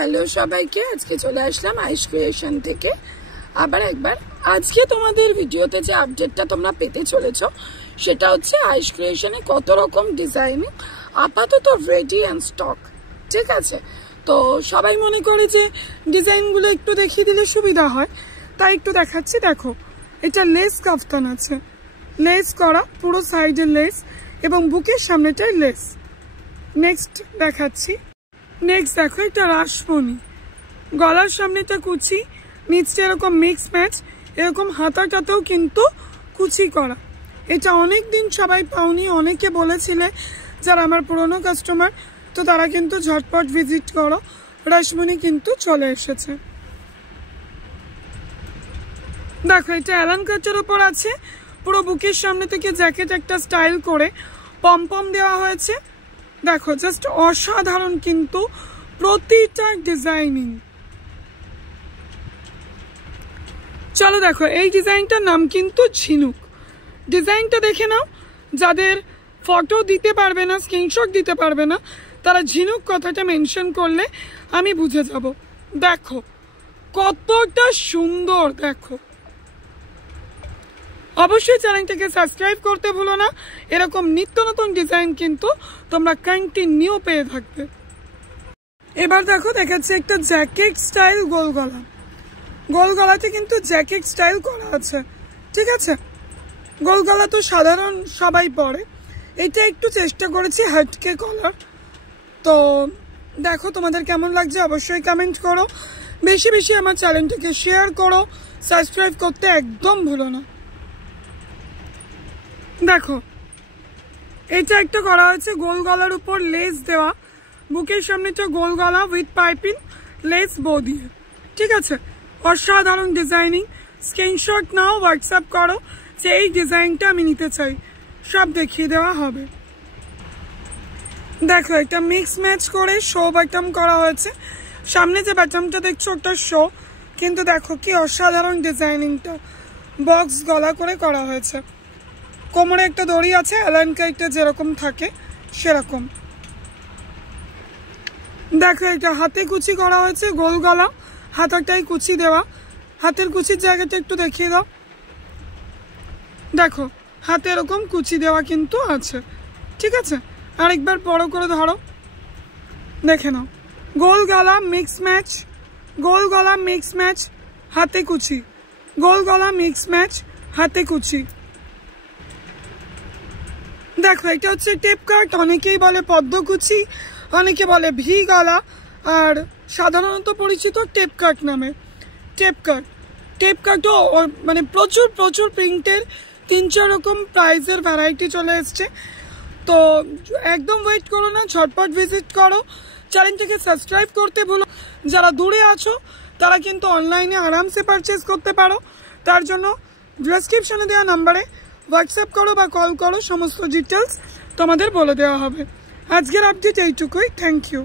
Hello সবাইকে, আজকে চলে আসলাম আইস ক্রিয়েশন থেকে আবার একবার। আজকে তোমাদের ভিডিওতে যে আপডেটটা তোমরা পেতে চলেছো সেটা হচ্ছে আইস ক্রিয়েশনে কত রকম ডিজাইন আপাতত রেডি অ্যান্ড স্টক। ঠিক আছে, তো সবাই মনে করে যে ডিজাইনগুলো একটু দেখিয়ে দিলে সুবিধা হয়, তাই একটু দেখাচ্ছি। দেখো, এটা লেস কাফতান আছে, লেস করা পুরো সাইডে লেস এবং বুকের সামনেটাই লেস। নেক্সট দেখাচ্ছি। নেক্সট দেখো, এটা রাসমণি, গলার সামনেটা কুচি, নিচটা এরকম মিক্স ম্যাচ, এরকম হাতাটাতেও কিন্তু কুচি করা। এটা অনেক দিন সবাই পাওনি, অনেকে বলেছিলে যারা আমার পুরনো কাস্টমার, তো তারা কিন্তু ঝটপট ভিজিট করো, রাসমণি কিন্তু চলে এসেছে। দেখো, এটা অ্যালান কাটের উপর আছে, পুরো বুকের সামনে থেকে জ্যাকেট একটা স্টাইল করে পম দেওয়া হয়েছে। দেখো, জাস্ট অসাধারণ কিন্তু প্রতিটা ডিজাইনিং। চলো দেখো, এই ডিজাইনটার নাম কিন্তু ঝিনুক। ডিজাইনটা দেখে নাও, যাদের ফটো দিতে পারবে না, স্ক্রিনশট দিতে পারবে না, তারা ঝিনুক কথাটা মেনশন করলে আমি বুঝে যাব। দেখো কতটা সুন্দর। দেখো, অবশ্যই চ্যানেলটাকে সাবস্ক্রাইব করতে ভুলো না, এরকম নিত্য নতুন ডিজাইন কিন্তু তোমরা কন্টিনিউ পেয়ে থাকবে। এবার দেখো, দেখাচ্ছে একটা জ্যাকেট স্টাইল গোল গলা। গোল গলাতে কিন্তু জ্যাকেট স্টাইল করা আছে। ঠিক আছে, গোল গলা তো সাধারণ সবাই পরে, এটা একটু চেষ্টা করেছি হাটকে কলার। তো দেখো তোমাদের কেমন লাগছে অবশ্যই কমেন্ট করো, বেশি বেশি আমার চ্যানেলটাকে শেয়ার করো, সাবস্ক্রাইব করতে একদম ভুলো না। দেখো, এটা একটা করা হয়েছে গোল গলার উপর লেস দেওয়া, বুকের সামনেটা গোল গলা উইথ পাইপিং, লেস বো দিয়ে। ঠিক আছে, অসাধারণ ডিজাইনিং। স্ক্রিনশট নাও, হোয়াটসঅ্যাপ করো যে এই ডিজাইনটা আমি নিতে চাই, সব দেখিয়ে দেওয়া হবে। দেখো, এটা মিক্স ম্যাচ করে শো বাটম করা হয়েছে, সামনে যে বাটমটা দেখছো ওটা শো, কিন্তু দেখো কি অসাধারণ ডিজাইনিংটা, বক্স গলা করে করা হয়েছে। কোমরে একটা দড়ি আছে, অ্যালান কাটে যেরকম থাকে সেরকম। দেখো, এটা হাতে কুচি করা হয়েছে, গোল গলা, হাতাটাই কুচি দেওয়া। হাতের কুচির জায়গাটা একটু দেখিয়ে দাও। দেখো, হাতে এরকম কুচি দেওয়া কিন্তু আছে। ঠিক আছে, আরেকবার বড় করে ধরো, দেখে নাও। গোল গলা মিক্স ম্যাচ, গোল গলা মিক্স ম্যাচ, হাতে কুচি, গোল গলা মিক্স ম্যাচ, হাতে কুচি। দেখো, এটা হচ্ছে টেপ কাট, অনেকেই বলে পদ্মকুচি, অনেকে বলে ভি গলা, আর সাধারণত পরিচিত টেপ কাট নামে। টেপ কাট, টেপ কাটও মানে প্রচুর প্রচুর প্রিন্টের 3-4 রকম প্রাইজের ভ্যারাইটি চলে এসছে। তো একদম ওয়েট করো না, ঝটপট ভিজিট করো, চ্যানেলটাকে সাবস্ক্রাইব করতে ভুলো। যারা দূরে আছো তারা কিন্তু অনলাইনে আরামসে পারচেস করতে পারো, তার জন্য ডেসক্রিপশনে দেওয়া নাম্বারে হোয়াটসঅ্যাপ করো বা কল করো, সমস্ত ডিটেলস তোমাদের বলে দেওয়া হবে। আজকের আপডেট এইটুকুই, থ্যাংক ইউ।